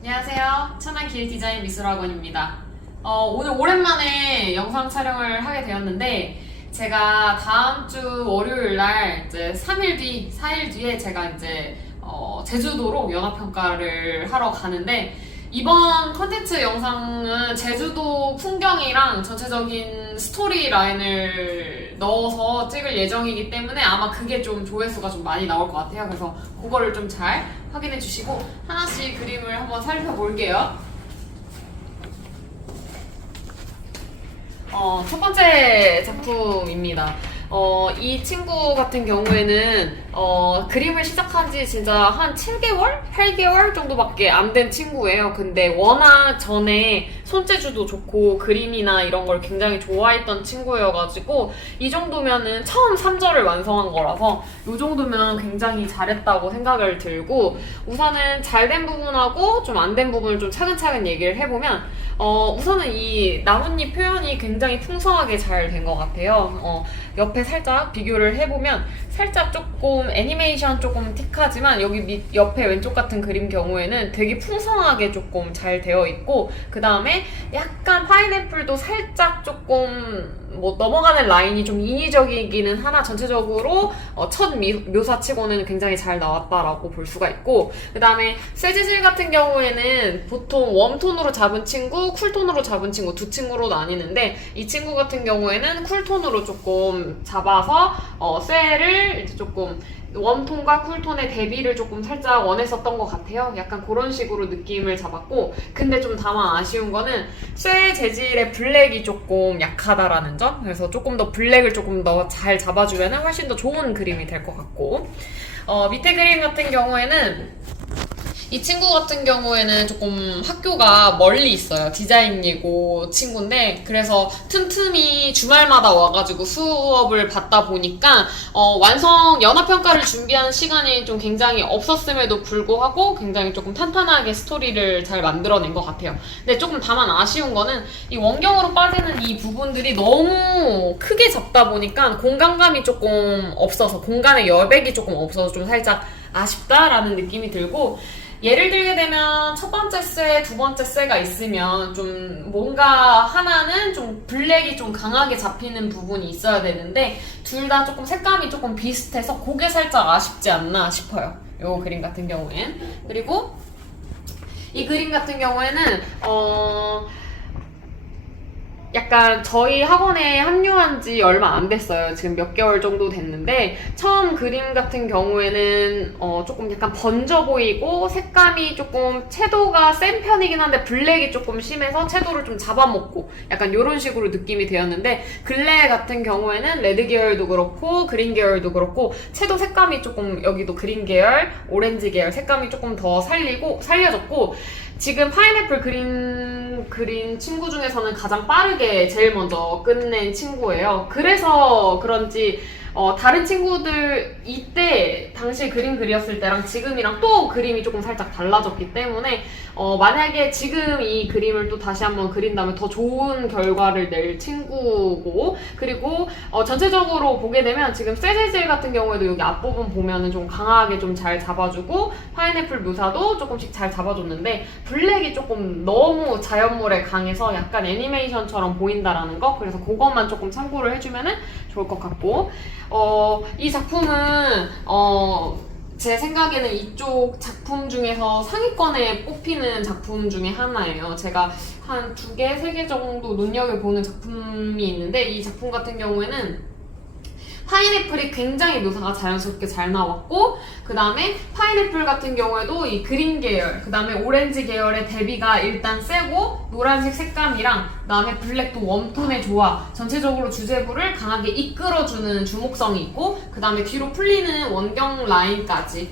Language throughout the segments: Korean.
안녕하세요. 천안 길 디자인 미술학원입니다. 오늘 오랜만에 영상 촬영을 하게 되었는데, 제가 다음 주 월요일 날 이제 3일 뒤, 4일 뒤에 제가 이제 제주도로 연합평가를 하러 가는데, 이번 컨텐츠 영상은 제주도 풍경이랑 전체적인 스토리 라인을 넣어서 찍을 예정이기 때문에 아마 그게 좀 조회수가 좀 많이 나올 것 같아요. 그래서 그거를 좀 잘 확인해 주시고 하나씩 그림을 한번 살펴볼게요. 첫 번째 작품입니다. 이 친구 같은 경우에는 그림을 시작한 지 진짜 한 7개월? 8개월 정도밖에 안 된 친구예요. 근데 워낙 전에 손재주도 좋고 그림이나 이런 걸 굉장히 좋아했던 친구여가지고 이 정도면은 처음 3절을 완성한 거라서 이 정도면 굉장히 잘했다고 생각을 들고, 우선은 잘 된 부분하고 좀 안 된 부분을 좀 차근차근 얘기를 해보면, 우선은 이 나뭇잎 표현이 굉장히 풍성하게 잘 된 것 같아요. 옆에 살짝 비교를 해보면 살짝 조금 애니메이션 조금 틱하지만 여기 옆에 왼쪽 같은 그림 경우에는 되게 풍성하게 조금 잘 되어 있고, 그 다음에 약간 파인애플도 살짝 조금 뭐 넘어가는 라인이 좀 인위적이기는 하나 전체적으로 첫 묘사치고는 굉장히 잘 나왔다라고 볼 수가 있고, 그 다음에 쇠재질 같은 경우에는 보통 웜톤으로 잡은 친구, 쿨톤으로 잡은 친구 두 친구로 나뉘는데, 이 친구 같은 경우에는 쿨톤으로 조금 잡아서 쇠를 이제 조금 웜톤과 쿨톤의 대비를 조금 살짝 원했었던 것 같아요. 약간 그런 식으로 느낌을 잡았고, 근데 좀 다만 아쉬운 거는 쇠 재질의 블랙이 조금 약하다라는 점. 그래서 조금 더 블랙을 조금 더 잘 잡아주면 훨씬 더 좋은 그림이 될 것 같고, 밑에 그림 같은 경우에는 이 친구 같은 경우에는 조금 학교가 멀리 있어요. 디자인이고 친구인데, 그래서 틈틈이 주말마다 와가지고 수업을 받다 보니까 완성 연합평가를 준비하는 시간이 좀 굉장히 없었음에도 불구하고 굉장히 조금 탄탄하게 스토리를 잘 만들어낸 것 같아요. 근데 조금 다만 아쉬운 거는 이 원경으로 빠지는 이 부분들이 너무 크게 잡다 보니까 공간감이 조금 없어서, 공간의 여백이 조금 없어서 좀 살짝 아쉽다라는 느낌이 들고, 예를 들게 되면 첫 번째 쇠, 두 번째 쇠가 있으면 좀 뭔가 하나는 좀 블랙이 좀 강하게 잡히는 부분이 있어야 되는데, 둘 다 조금 색감이 조금 비슷해서 그게 살짝 아쉽지 않나 싶어요. 요 그림 같은 경우엔. 그리고 이 그림 같은 경우에는 약간 저희 학원에 합류한 지 얼마 안 됐어요. 지금 몇 개월 정도 됐는데, 처음 그림 같은 경우에는 조금 약간 번져 보이고 색감이 조금 채도가 센 편이긴 한데 블랙이 조금 심해서 채도를 좀 잡아먹고 약간 이런 식으로 느낌이 되었는데, 근래 같은 경우에는 레드 계열도 그렇고 그린 계열도 그렇고 채도 색감이 조금, 여기도 그린 계열, 오렌지 계열 색감이 조금 더 살려졌고, 지금 파인애플 그린 친구 중에서는 가장 빠르게 제일 먼저 끝낸 친구예요. 그래서 그런지 다른 친구들 이때 당시 그림 그렸을 때랑 지금이랑 또 그림이 조금 살짝 달라졌기 때문에 만약에 지금 이 그림을 또 다시 한번 그린다면 더 좋은 결과를 낼 친구고, 그리고 전체적으로 보게 되면 지금 쇠재질 같은 경우에도 여기 앞부분 보면은 좀 강하게 좀 잘 잡아주고 파인애플 묘사도 조금씩 잘 잡아줬는데, 블랙이 조금 너무 자연물에 강해서 약간 애니메이션처럼 보인다라는 거, 그래서 그것만 조금 참고를 해주면은 좋을 것 같고, 이 작품은 제 생각에는 이쪽 작품 중에서 상위권에 뽑히는 작품 중에 하나예요. 제가 한 2개, 3개 정도 눈여겨보는 작품이 있는데, 이 작품 같은 경우에는 파인애플이 굉장히 묘사가 자연스럽게 잘 나왔고, 그 다음에 파인애플 같은 경우에도 이 그린 계열, 그 다음에 오렌지 계열의 대비가 일단 세고, 노란색 색감이랑 그 다음에 블랙도 웜톤의 조화, 전체적으로 주제부를 강하게 이끌어주는 주목성이 있고, 그 다음에 뒤로 풀리는 원경 라인까지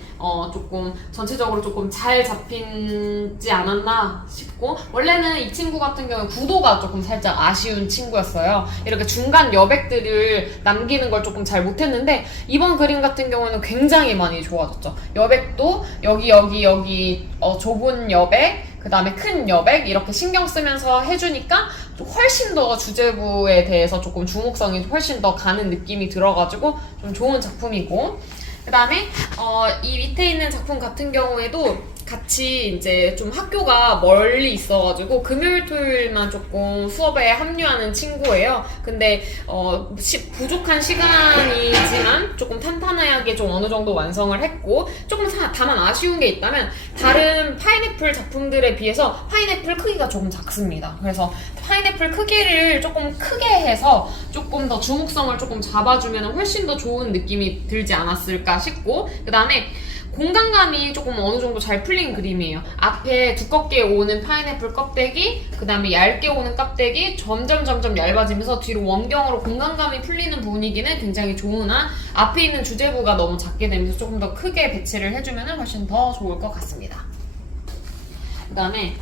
조금 전체적으로 조금 잘 잡히지 않았나 싶고, 원래는 이 친구 같은 경우는 구도가 조금 살짝 아쉬운 친구였어요. 이렇게 중간 여백들을 남기는 걸 조금 잘 못했는데, 이번 그림 같은 경우는 굉장히 많이 좋아졌죠. 여백도 여기 좁은 여백, 그 다음에 큰 여백 이렇게 신경 쓰면서 해주니까 훨씬 더 주제부에 대해서 조금 주목성이 훨씬 더 가는 느낌이 들어가지고 좀 좋은 작품이고, 그 다음에 이 밑에 있는 작품 같은 경우에도 같이 이제 좀 학교가 멀리 있어가지고 금요일 토요일만 조금 수업에 합류하는 친구예요. 근데 부족한 시간이지만 조금 탄탄하게 좀 어느 정도 완성을 했고, 조금 다만 아쉬운 게 있다면 다른 파인애플 작품들에 비해서 파인애플 크기가 조금 작습니다. 그래서 파인애플 크기를 조금 크게 해서 조금 더 주목성을 조금 잡아주면 훨씬 더 좋은 느낌이 들지 않았을까 싶고, 그 다음에 공간감이 조금 어느 정도 잘 풀린 그림이에요. 앞에 두껍게 오는 파인애플 껍데기, 그 다음에 얇게 오는 껍데기, 점점 얇아지면서 뒤로 원경으로 공간감이 풀리는 분위기는 굉장히 좋으나, 앞에 있는 주제부가 너무 작게 되면서 조금 더 크게 배치를 해주면 훨씬 더 좋을 것 같습니다. 그 다음에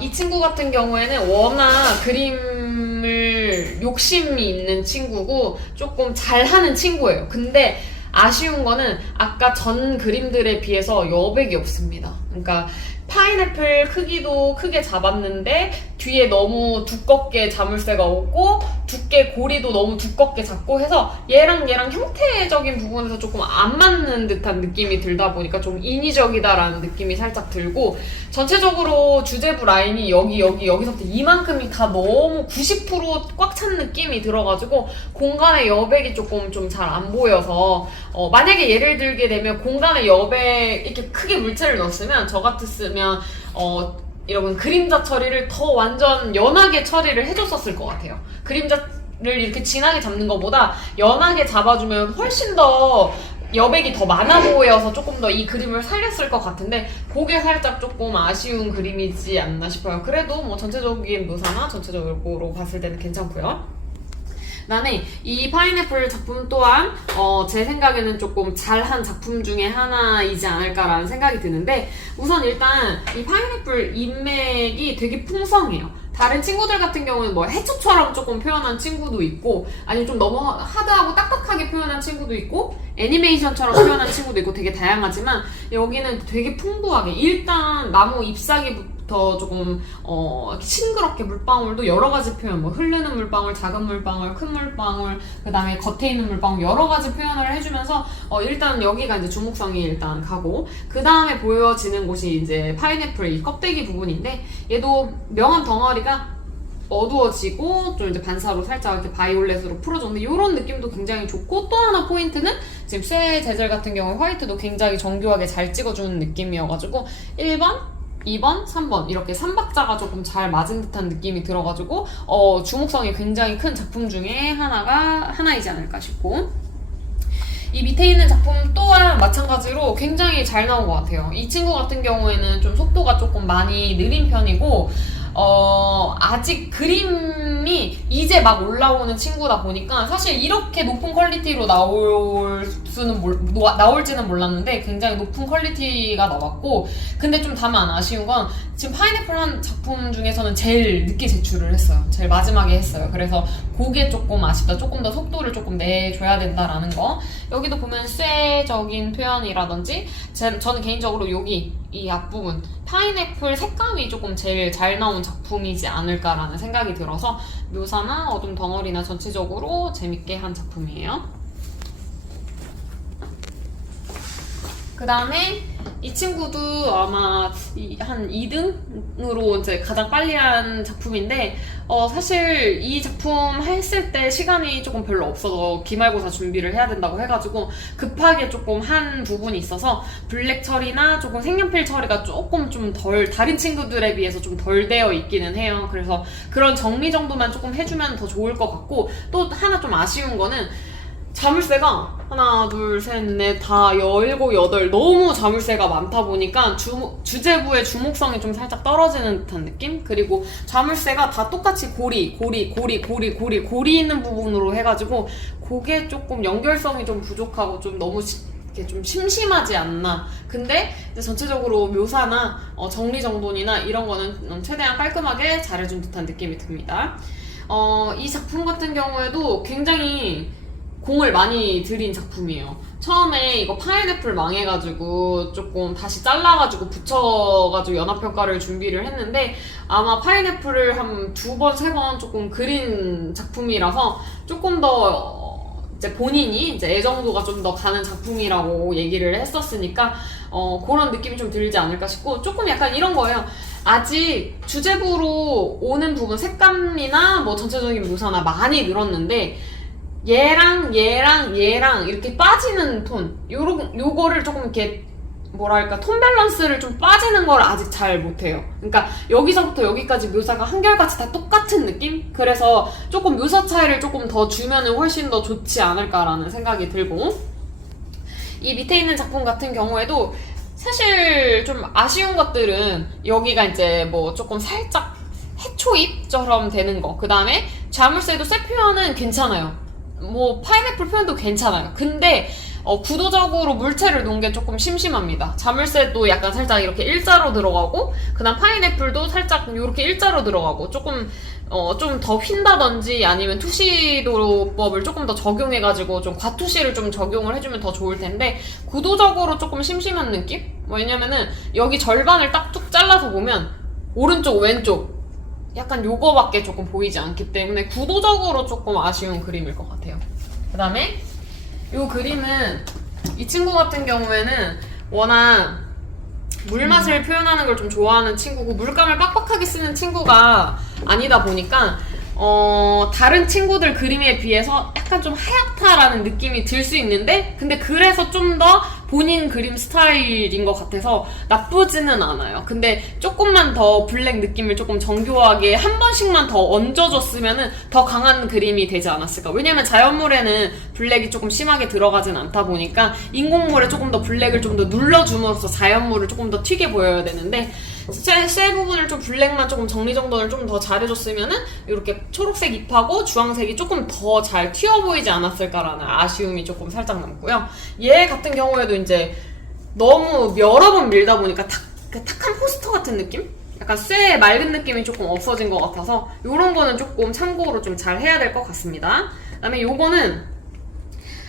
이 친구 같은 경우에는 워낙 그림을 욕심이 있는 친구고 조금 잘하는 친구예요. 근데 아쉬운 거는 아까 전 그림들에 비해서 여백이 없습니다. 그러니까 파인애플 크기도 크게 잡았는데 뒤에 너무 두껍게 자물쇠가 오고 두께 고리도 너무 두껍게 잡고 해서 얘랑 형태적인 부분에서 조금 안 맞는 듯한 느낌이 들다 보니까 좀 인위적이다라는 느낌이 살짝 들고, 전체적으로 주제부 라인이 여기서부터 이만큼이 다 너무 90% 꽉 찬 느낌이 들어가지고 공간의 여백이 조금 좀 잘 안 보여서, 만약에 예를 들게 되면 공간의 여백 이렇게 크게 물체를 넣었으면, 저 같았으면 여러분 그림자 처리를 더 완전 연하게 처리를 해줬었을 것 같아요. 그림자를 이렇게 진하게 잡는 것보다 연하게 잡아주면 훨씬 더 여백이 더 많아 보여서 조금 더 이 그림을 살렸을 것 같은데, 그게 살짝 조금 아쉬운 그림이지 않나 싶어요. 그래도 뭐 전체적인 묘사나 전체적으로 봤을 때는 괜찮고요. 그다음에 이 파인애플 작품 또한 제 생각에는 조금 잘한 작품 중에 하나이지 않을까라는 생각이 드는데, 우선 일단 이 파인애플 인맥이 되게 풍성해요. 다른 친구들 같은 경우는 뭐 해초처럼 조금 표현한 친구도 있고, 아니면 좀 너무 하드하고 딱딱하게 표현한 친구도 있고, 애니메이션처럼 표현한 친구도 있고, 되게 다양하지만 여기는 되게 풍부하게, 일단 나무 잎사귀부터 조금 싱그럽게 물방울도 여러 가지 표현, 뭐 흐르는 물방울, 작은 물방울, 큰 물방울, 그 다음에 겉에 있는 물방울 여러 가지 표현을 해주면서 일단 여기가 이제 주목성이 일단 가고, 그 다음에 보여지는 곳이 이제 파인애플 이 껍데기 부분인데, 얘도 명암 덩어리가 어두워지고 좀 이제 반사로 살짝 이렇게 바이올렛으로 풀어줬는데, 이런 느낌도 굉장히 좋고, 또 하나 포인트는 지금 쇠 재질 같은 경우에 화이트도 굉장히 정교하게 잘 찍어주는 느낌이어가지고 1번, 2번, 3번 이렇게 3박자가 조금 잘 맞은 듯한 느낌이 들어가지고 주목성이 굉장히 큰 작품 중에 하나이지 않을까 싶고, 이 밑에 있는 작품 또한 마찬가지로 굉장히 잘 나온 것 같아요. 이 친구 같은 경우에는 좀 속도가 조금 많이 느린 편이고, 아직 그림이 이제 막 올라오는 친구다 보니까 사실 이렇게 높은 퀄리티로 나올지는 몰랐는데 굉장히 높은 퀄리티가 나왔고, 근데 좀 다만 아쉬운 건 지금 파인애플 한 작품 중에서는 제일 늦게 제출을 했어요. 제일 마지막에 했어요. 그래서 그게 조금 아쉽다. 조금 더 속도를 조금 내줘야 된다라는 거. 여기도 보면 쇠적인 표현이라든지, 저는 개인적으로 여기 이 앞부분 파인애플 색감이 조금 제일 잘 나온 작품이지 않을까라는 생각이 들어서 묘사나 어둠 덩어리나 전체적으로 재밌게 한 작품이에요. 그 다음에 이 친구도 아마 한 2등으로 이제 가장 빨리 한 작품인데, 사실 이 작품 했을 때 시간이 조금 별로 없어서 기말고사 준비를 해야 된다고 해가지고 급하게 조금 한 부분이 있어서 블랙 처리나 조금 색연필 처리가 조금 좀 다른 친구들에 비해서 좀 덜 되어 있기는 해요. 그래서 그런 정리 정도만 조금 해주면 더 좋을 것 같고, 또 하나 좀 아쉬운 거는 자물쇠가 하나, 둘, 셋, 넷, 다 17, 8 너무 자물쇠가 많다 보니까 주제부의 주목성이 좀 살짝 떨어지는 듯한 느낌? 그리고 자물쇠가 다 똑같이 고리 있는 부분으로 해가지고 그게 조금 연결성이 좀 부족하고 좀 너무 좀 심심하지 않나. 근데 전체적으로 묘사나 정리정돈이나 이런 거는 최대한 깔끔하게 잘해준 듯한 느낌이 듭니다. 이 작품 같은 경우에도 굉장히 공을 많이 들인 작품이에요. 처음에 이거 파인애플 망해가지고 조금 다시 잘라가지고 붙여가지고 연합평가를 준비를 했는데, 아마 파인애플을 한 2번, 3번 조금 그린 작품이라서 조금 더 이제 본인이 이제 애정도가 좀 더 가는 작품이라고 얘기를 했었으니까 그런 느낌이 좀 들지 않을까 싶고, 조금 약간 이런 거예요. 아직 주제부로 오는 부분, 색감이나 뭐 전체적인 묘사나 많이 늘었는데 얘랑 이렇게 빠지는 톤, 요거를 조금 이렇게 뭐랄까 톤 밸런스를 좀 빠지는 걸 아직 잘 못해요. 그러니까 여기서부터 여기까지 묘사가 한결같이 다 똑같은 느낌? 그래서 조금 묘사 차이를 조금 더 주면은 훨씬 더 좋지 않을까라는 생각이 들고, 이 밑에 있는 작품 같은 경우에도 사실 좀 아쉬운 것들은 여기가 이제 뭐 조금 살짝 해초잎처럼 되는 거, 그 다음에 자물쇠도 색 표현은 괜찮아요. 뭐 파인애플 표현도 괜찮아요. 근데 구도적으로 물체를 놓은 게 조금 심심합니다. 자물쇠도 약간 살짝 이렇게 일자로 들어가고, 그 다음 파인애플도 살짝 이렇게 일자로 들어가고, 조금 좀 더 휜다든지 아니면 투시도법을 조금 더 적용해가지고 좀 과투시를 좀 적용을 해주면 더 좋을 텐데, 구도적으로 조금 심심한 느낌? 왜냐면은 여기 절반을 딱 쭉 잘라서 보면 오른쪽 왼쪽 약간 요거밖에 조금 보이지 않기 때문에 구도적으로 조금 아쉬운 그림일 것 같아요. 그 다음에 이 그림은, 이 친구 같은 경우에는 워낙 물맛을 표현하는 걸 좀 좋아하는 친구고, 물감을 빡빡하게 쓰는 친구가 아니다 보니까 다른 친구들 그림에 비해서 약간 좀 하얗다라는 느낌이 들 수 있는데, 근데 그래서 좀 더 본인 그림 스타일인 것 같아서 나쁘지는 않아요. 근데 조금만 더 블랙 느낌을 조금 정교하게 한 번씩만 더 얹어줬으면 더 강한 그림이 되지 않았을까. 왜냐면 자연물에는 블랙이 조금 심하게 들어가진 않다 보니까 인공물에 조금 더 블랙을 좀 더 눌러줌으로써 자연물을 조금 더 튀게 보여야 되는데, 셀 부분을 좀 블랙만 조금 정리정돈을 좀 더 잘해줬으면은 이렇게 초록색 잎하고 주황색이 조금 더 잘 튀어 보이지 않았을까라는 아쉬움이 조금 살짝 남고요. 얘 같은 경우에도 이제 너무 여러 번 밀다 보니까 탁한 포스터 같은 느낌? 약간 쇠의 맑은 느낌이 조금 없어진 것 같아서 이런 거는 조금 참고로 좀 잘 해야 될 것 같습니다. 그 다음에 요거는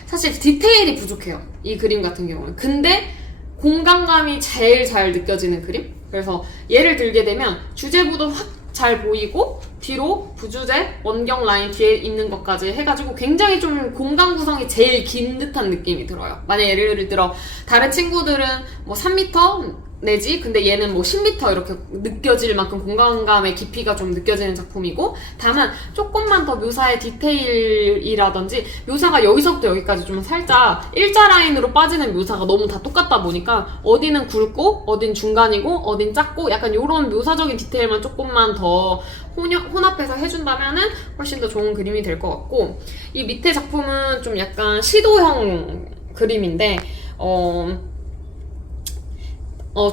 사실 디테일이 부족해요. 이 그림 같은 경우는. 근데 공간감이 제일 잘 느껴지는 그림? 그래서 예를 들게 되면 주제부도 확 잘 보이고, 뒤로 부주제, 원경 라인 뒤에 있는 것까지 해가지고 굉장히 좀 공간 구성이 제일 긴 듯한 느낌이 들어요. 만약 예를 들어 다른 친구들은 뭐 3m 내지, 근데 얘는 뭐 10m 이렇게 느껴질 만큼 공간감의 깊이가 좀 느껴지는 작품이고, 다만 조금만 더 묘사의 디테일이라든지 묘사가 여기서부터 여기까지 좀 살짝 일자 라인으로 빠지는 묘사가 너무 다 똑같다 보니까 어디는 굵고 어딘 중간이고 어딘 작고 약간 이런 묘사적인 디테일만 조금만 더 혼합해서 해준다면은 훨씬 더 좋은 그림이 될 것 같고, 이 밑에 작품은 좀 약간 시도형 그림인데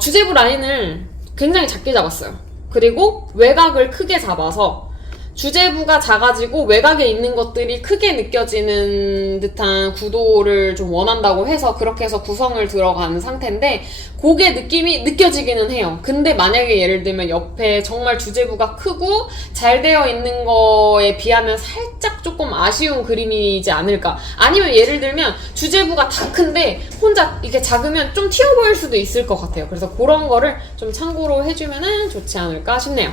주제부 라인을 굉장히 작게 잡았어요. 그리고 외곽을 크게 잡아서 주제부가 작아지고 외곽에 있는 것들이 크게 느껴지는 듯한 구도를 좀 원한다고 해서 그렇게 해서 구성을 들어가는 상태인데, 그게 느낌이 느껴지기는 해요. 근데 만약에 예를 들면 옆에 정말 주제부가 크고 잘 되어 있는 거에 비하면 살짝 조금 아쉬운 그림이지 않을까. 아니면 예를 들면 주제부가 다 큰데 혼자 이렇게 작으면 좀 튀어 보일 수도 있을 것 같아요. 그래서 그런 거를 좀 참고로 해주면 좋지 않을까 싶네요.